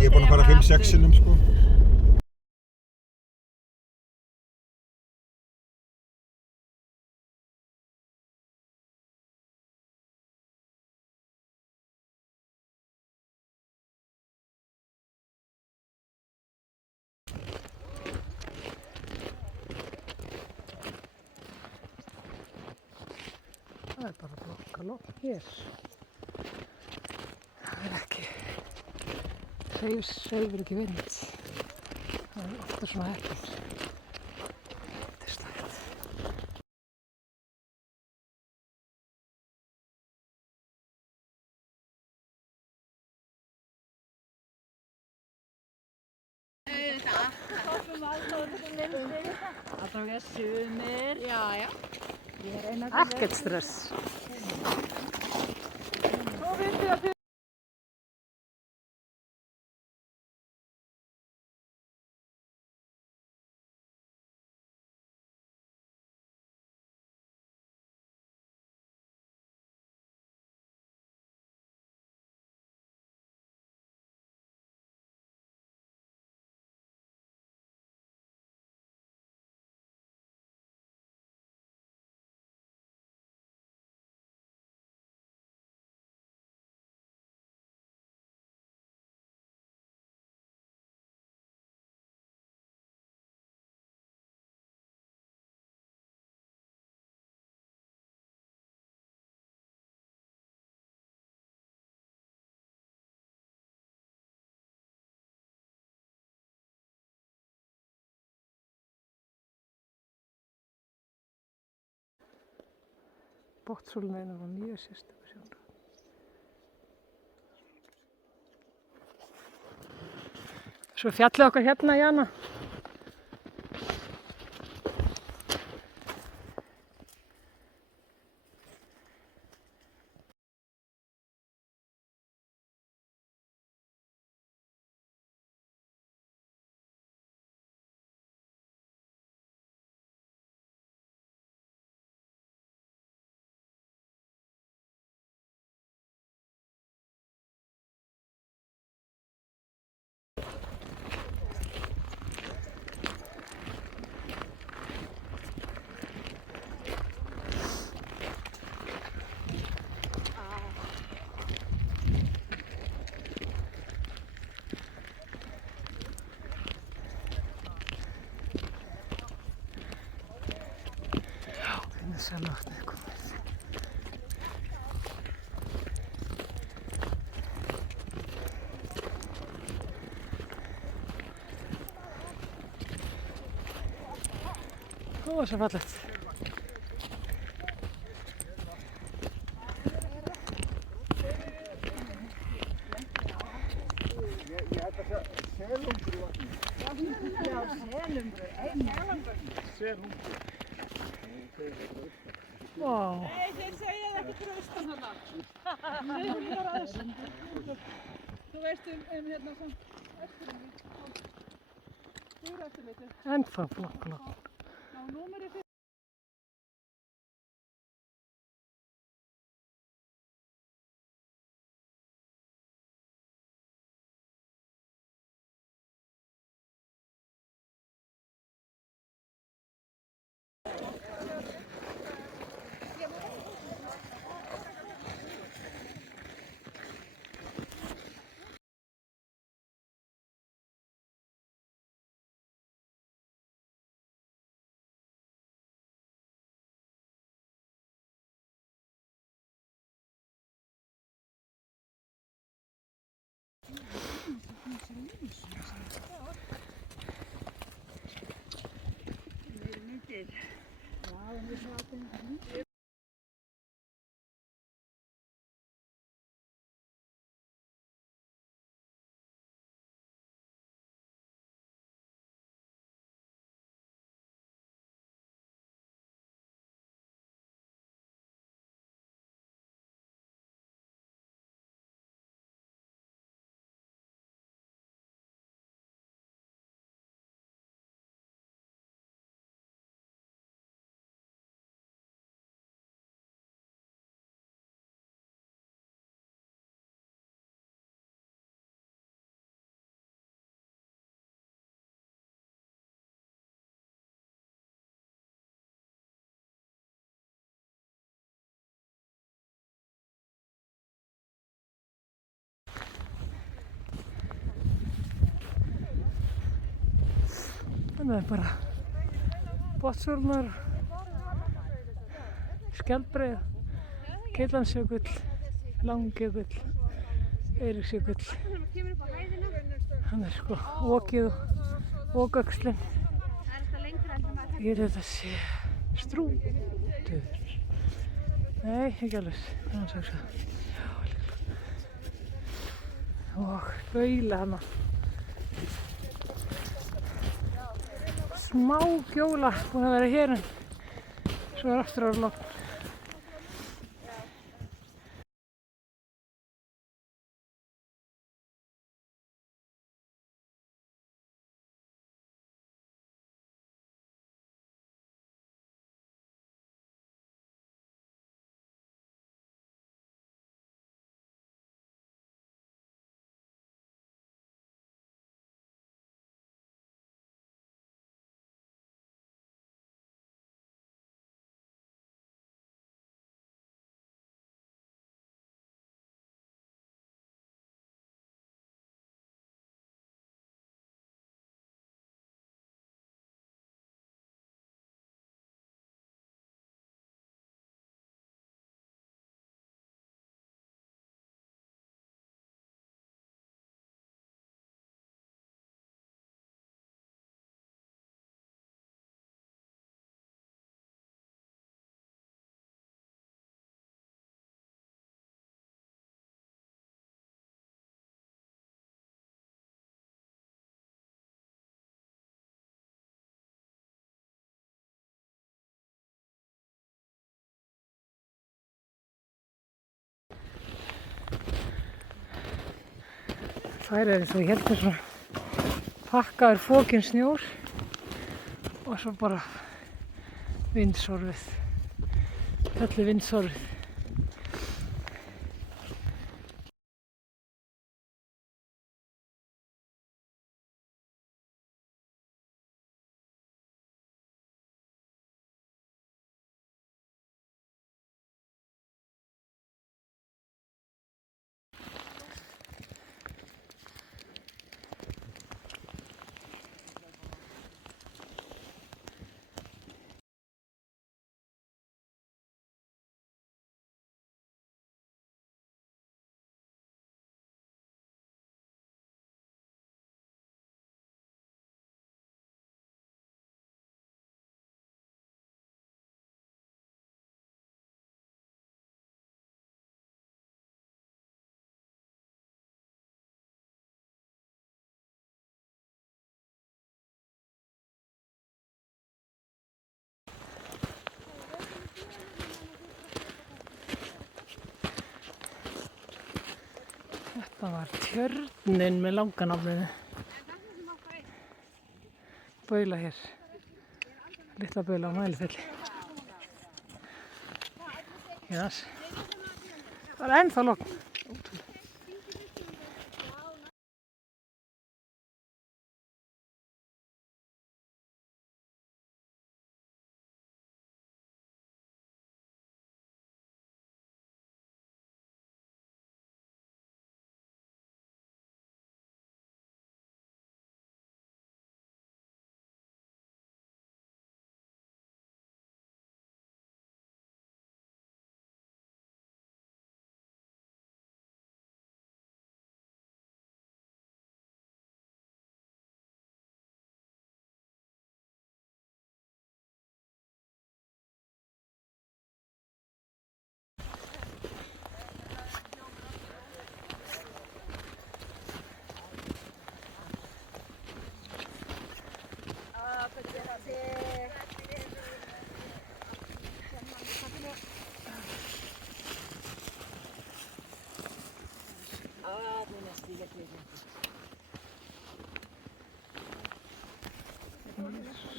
Ég er búinn að fara 5-6 sinnum sko. Það er bara blokkalogn hér. Það er ekki, hreyfir ekki vind. Það er alltaf svona heppinn. Yndislegt. Alltaf við sumir. Já, já. Ekkert stress. Botnsólin var mjög sérstök sjónræn. Svo fjallið okkar hérna, Jana. Þess að vatnið komið. Ó, svo fallegt. Ég held að það selungur í vatninu. Já, selungur. Vá. Nei, þeir segja það ekki fyrir austan hana. Nei, hún er bara aðeins. Þú veist hérna samt eftirlitið. Þú eru eftirlitið. Ennþá blokkalogn. Já, númerið 5. Þannig er bara Botnsvörðunar, Skjaldbreið, Keitlandsjökull, Langjökull, Eiríksjökull. Hann er sko Okið og Öxlin. Ég held þetta sé Strútur. Nei, ekki alveg. Það er svo. Og baula hana. Smá gjóla búin að vera hér en svo er aftur á logn. Þær eru svo, ég held að svona pakkaður fokinn snjór og svo bara vindsorfið, öllu vindsorfið. Þetta var Tjörnin með langa nafninu. Baula hér. Litla baula á Mælifelli. Yes. Það er ennþá logn.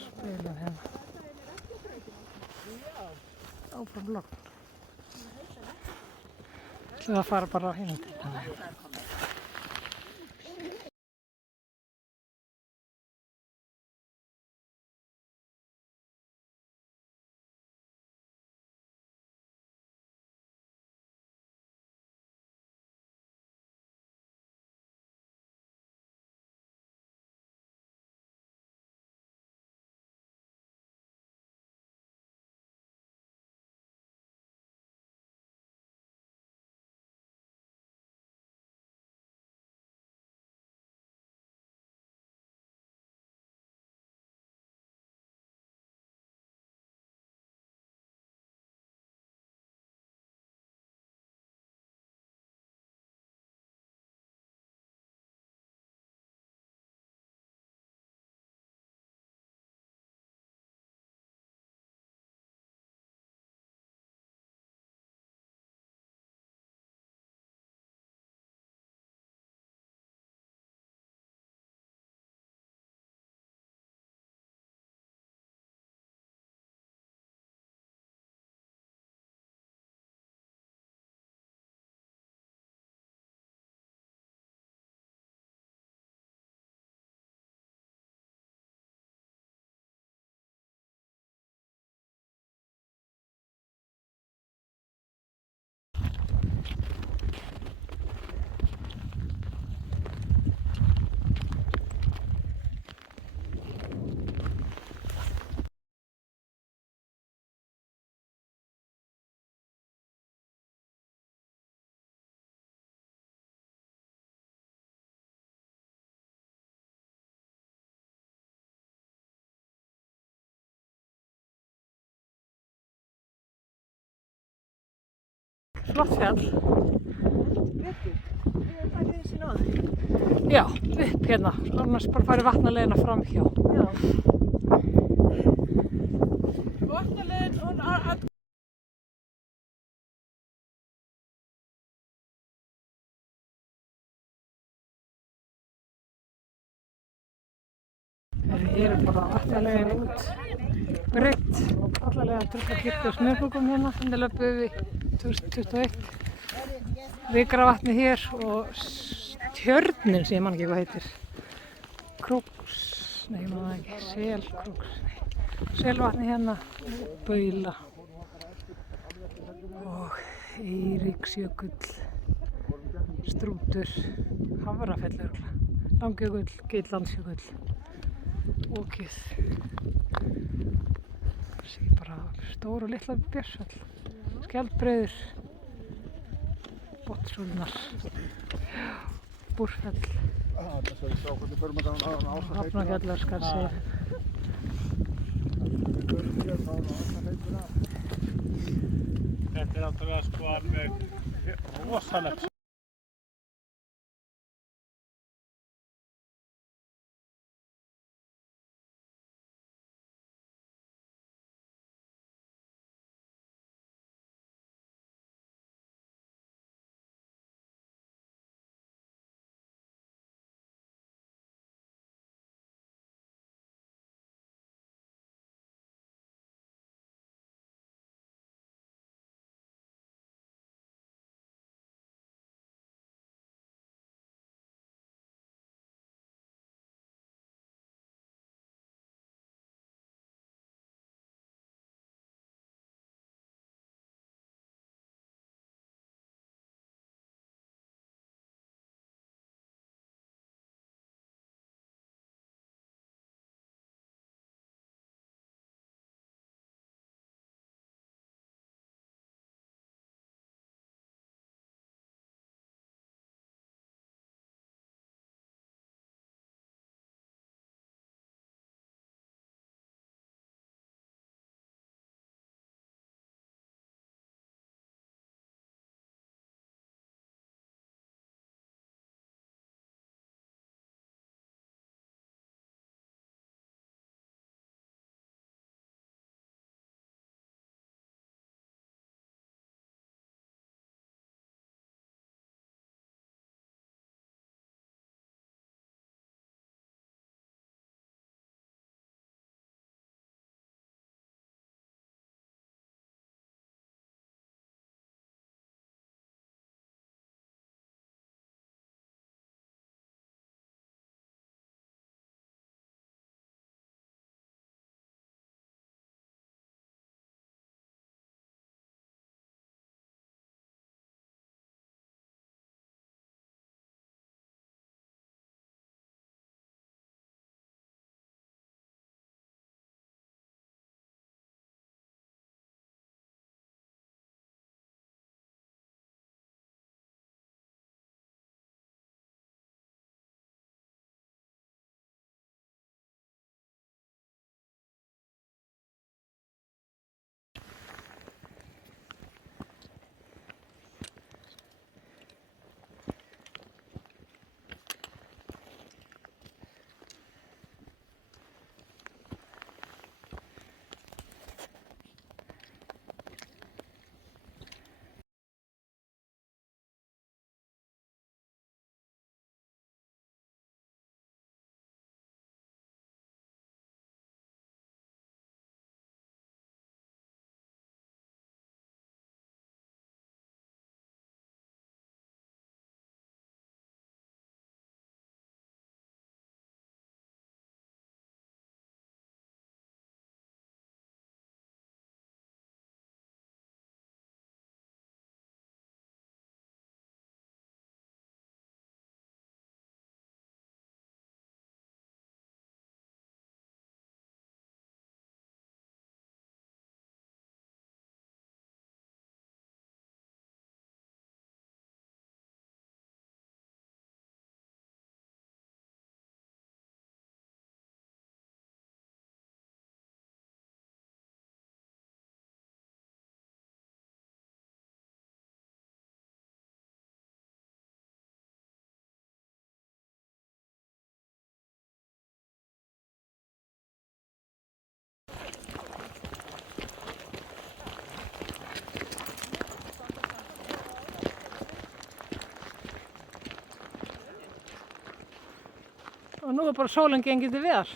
Spilað hérna. Áfram logn. Það fara bara hérna. flott fjall. Vetur. Ég hef farið þessi náður. Já, upp hérna, annars bara farið vatnalegina fram hjá. Já. Vatnalegin, hún að Hér bara vatnalegin út breytt og allalega Tröllakirkju og Smjörgöngum hérna, þannig löpuðum við 2021. Vikravatnið hér og tjörnin sem ég man ekki hvað heitir. Króks, nei ég man það ekki, Selkróks, nei. Selvatnið hérna og Baula og Eiríksjökull, Strútur, Hafrafell örugglega, Langjökull, Geitlandsjökull. Ókið. Það sé bara stór og litla Björnsfell, Skjaldbreiður, Botnssúlnar, Búrfell, Það skal við sjá hvernig förum að ása Hafnarfjallar, Skarðsey. Þetta er náttúrulega sko alveg rosalegt. og nú er bara sólin gengið til veðar.